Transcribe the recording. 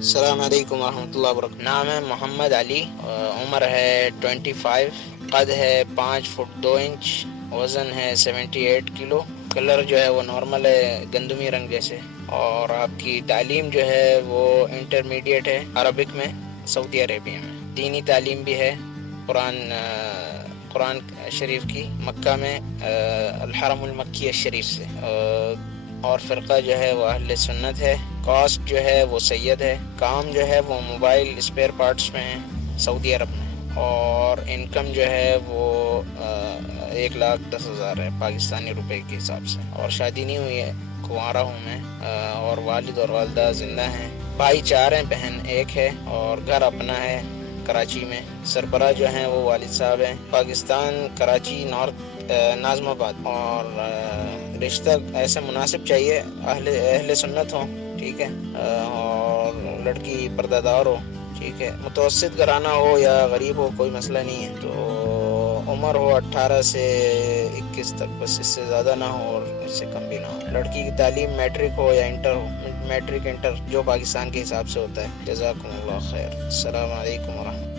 السلام علیکم ورحمۃ اللہ وبرکاتہ۔ نام ہے محمد علی، عمر ہے 25، قد ہے 5 فٹ 2 انچ، وزن ہے 78 کلو، کلر جو ہے وہ نارمل ہے گندمی رنگ جیسے، اور آپ کی تعلیم جو ہے وہ انٹرمیڈیٹ ہے عربک میں سعودی عربیہ میں، دینی تعلیم بھی ہے قرآن شریف کی مکہ میں الحرم المکی الشریف سے، اور فرقہ جو ہے وہ اہل سنت ہے، کاسٹ جو ہے وہ سید ہے، کام جو ہے وہ موبائل اسپیئر پارٹس میں ہے سعودی عرب میں، اور انکم جو ہے وہ 1,10,000 ہے پاکستانی روپے کے حساب سے، اور شادی نہیں ہوئی ہے، کنوارا ہوں میں، اور والد اور والدہ زندہ ہیں، بھائی 4 ہیں، بہن 1 ہے، اور گھر اپنا ہے کراچی میں، سربراہ جو ہیں وہ والد صاحب ہیں، پاکستان کراچی نارتھ ناظم آباد، اور رشتہ ایسے مناسب چاہیے اہل سنت ہو، ٹھیک ہے، اور لڑکی پردہ دار ہو، ٹھیک ہے، متوسط گھرانہ ہو یا غریب ہو کوئی مسئلہ نہیں ہے، تو عمر ہو 18 سے 21 تک، بس اس سے زیادہ نہ ہو اور اس سے کم بھی نہ ہو، لڑکی کی تعلیم میٹرک ہو یا انٹر ہو، میٹرک انٹر جو پاکستان کے حساب سے ہوتا ہے۔ جزاکم اللہ خیر، السلام علیکم ورحمۃ اللہ۔